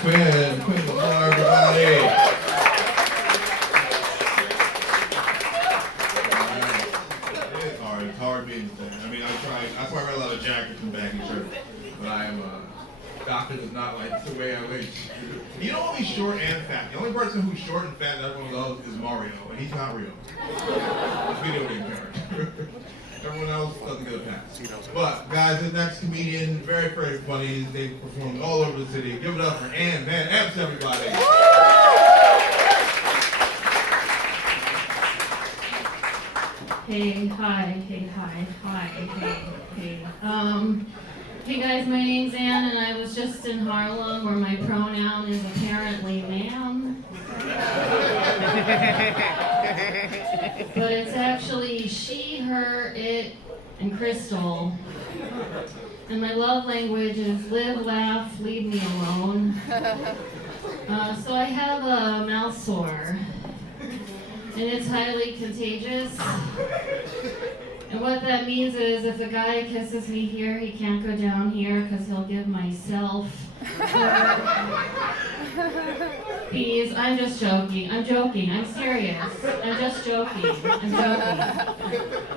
Quinn Lamar, everybody. It's hard. It's hard being there. I mean, I'm trying. That's why I wear a lot of jackets and baggy shirts. But I am doctor does not like the way I wish. You don't want to be short and fat. The only person who's short and fat that everyone loves is Mario, and he's not real. It's video game character. Everyone else doesn't get a pass. But guys, the next comedian, very, very funny. They performed all over the city. Give it up for Ann Van Epps, everybody. Hey, hey guys, my name's Ann, and I was just in Harlem, where my pronoun is apparently ma'am. But it's actually she, her, it, and crystal. And my love language is live, laugh, leave me alone. So I have a mouth sore, and it's highly contagious. And what that means is if a guy kisses me here, he can't go down here because he'll give myself Please, I'm just joking. I'm serious. I'm just joking.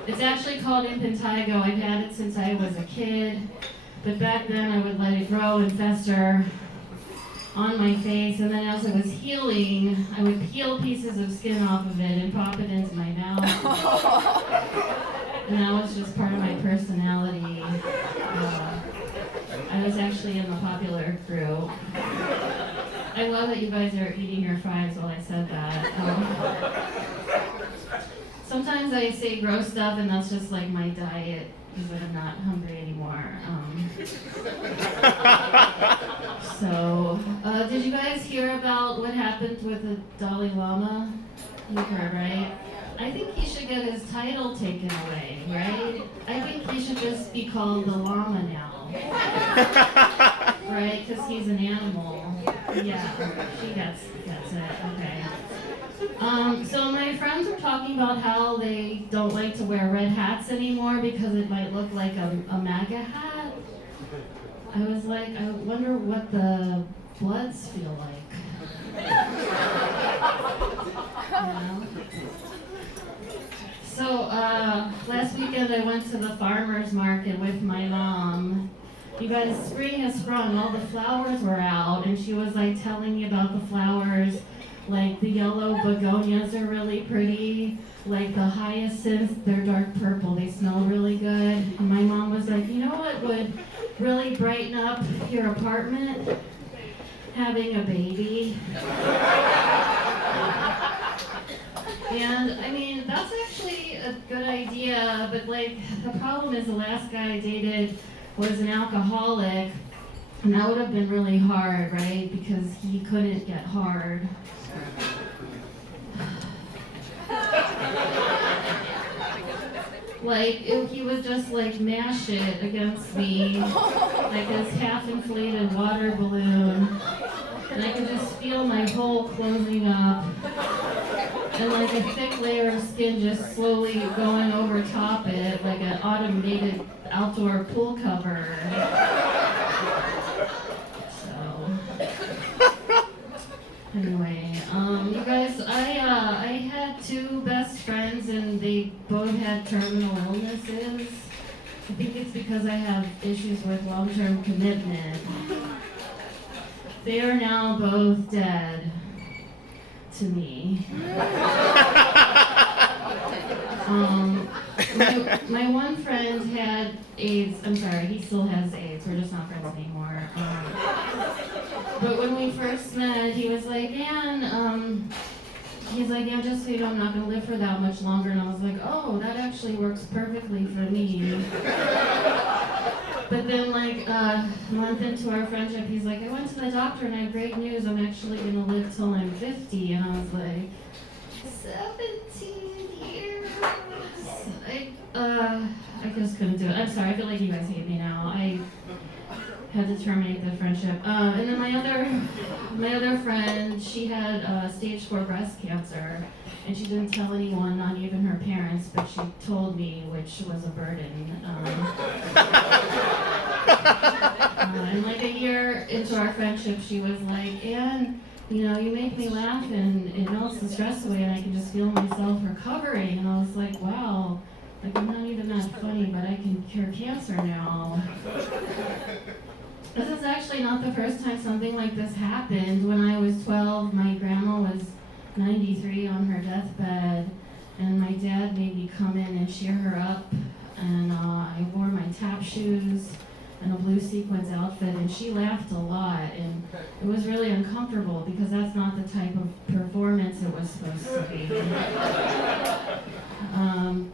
It's actually called impetigo. I've had it since I was a kid. But back then I would let it grow and fester on my face, and then as it was healing, I would peel pieces of skin off of it and pop it into my mouth. And that was just part of my personality. I was actually in the popular group. I love that you guys are eating your fries while I said that. Sometimes I say gross stuff, and that's just like my diet because I'm not hungry anymore. Did you guys hear about what happened with the Dalai Lama? You heard, right? I think he should get his title taken away, right? I think he should just be called the llama now. Right? Because he's an animal. Yeah, she gets it. Okay. So my friends were talking about how they don't like to wear red hats anymore because it might look like a MAGA hat. I was like, I wonder what the Bloods feel like. You know? So last weekend I went to the farmer's market with my mom. You guys, spring has sprung, all the flowers were out, and she was like telling me about the flowers. Like the yellow begonias are really pretty, like the hyacinths, they're dark purple, they smell really good. And my mom was like, you know what would really brighten up your apartment? Having a baby. And I mean, that's actually a good idea, but like the problem is the last guy I dated was an alcoholic, and that would have been really hard, right? Because he couldn't get hard. Like, if he would just like mash it against me, like this half-inflated water balloon, and I could just feel my hole closing up, and like a thick layer of skin just slowly going over top it, like an automated outdoor pool cover. Anyway, you guys, I had two best friends and they both had terminal illnesses. I think it's because I have issues with long-term commitment. They are now both dead to me. My one friend had AIDS. I'm sorry, he still has AIDS. We're just not friends anymore. But when we first met, he was like, Ann, just so you know, I'm not going to live for that much longer. And I was like, oh, that actually works perfectly for me. But then, like, a month into our friendship, he's like, I went to the doctor and I have great news. I'm actually going to live till I'm 50. And I was like, 17 years? I just couldn't do it. I'm sorry, I feel like you guys hate me now. I had to terminate the friendship. And then my other friend, she had stage 4 breast cancer, and she didn't tell anyone, not even her parents, but she told me, which was a burden. And like a year into our friendship, she was like, Anne, you know, you make me laugh and it melts the stress away and I can just feel myself recovering. And I was like, wow, like I'm not even that funny, but I can cure cancer now. This is actually not the first time something like this happened. When I was 12, my grandma was 93 on her deathbed, and my dad made me come in and cheer her up, and I wore my tap shoes and a blue sequins outfit, and she laughed a lot, and it was really uncomfortable because that's not the type of performance it was supposed to be.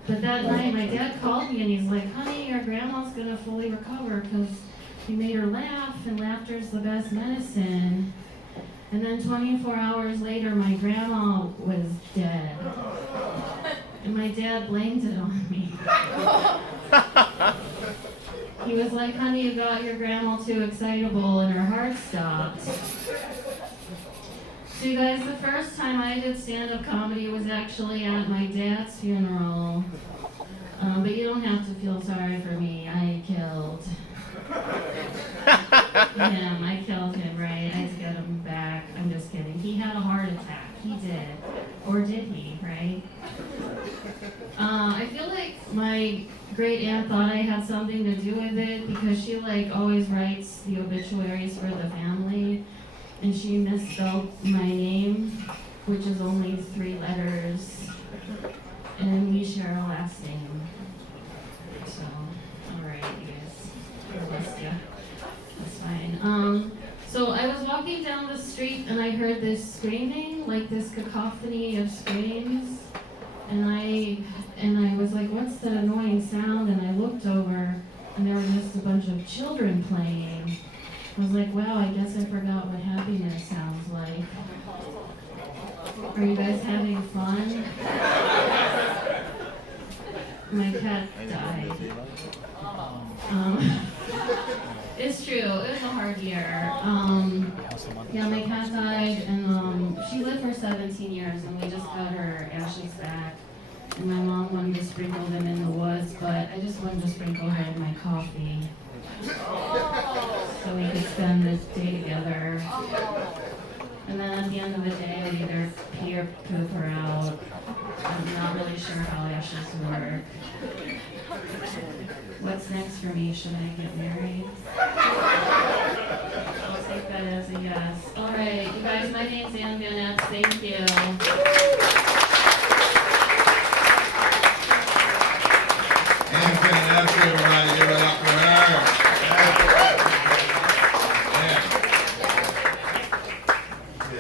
But that night, my dad called me and he's like, honey, your grandma's gonna fully recover because you made her laugh, and laughter's the best medicine. And then 24 hours later, my grandma was dead. And my dad blamed it on me. He was like, honey, you got your grandma too excitable and her heart stopped. So you guys, the first time I did stand-up comedy was actually at my dad's funeral. But you don't have to feel sorry for me. I killed him. I killed him, right? I had to get him back. I'm just kidding. He had a heart attack. He did. Or did he, right? I feel like my great aunt thought I had something to do with it because she like always writes the obituaries for the family, and she misspelled my name, which is only 3 letters, and we share a last name. So, alright, you guys. I lost ya. That's fine. So I was walking down the street and I heard this screaming, like this cacophony of screams. And I was like, what's that annoying sound? And I looked over and there were just a bunch of children playing. I was like, wow, I guess I forgot what happiness sounds like. Are you guys having fun? My cat died. It's true, it was a hard year. Yeah, my cat died, and she lived for 17 years, and we just got her ashes back. And my mom wanted to sprinkle them in the woods, but I just wanted to sprinkle her in my coffee. So we could spend this day together. And then at the end of the day, I'd either pee or poop her out. I'm not really sure how ashes work. What's next for me? Should I get married? I'll take that as a yes. All right, you guys, my name's Anne Van Epps. Thank you. Anne Van Epps, everybody, give it up for her.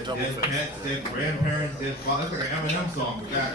Dead pets, dead grandparents, dead fathers. That's like an Eminem song with that.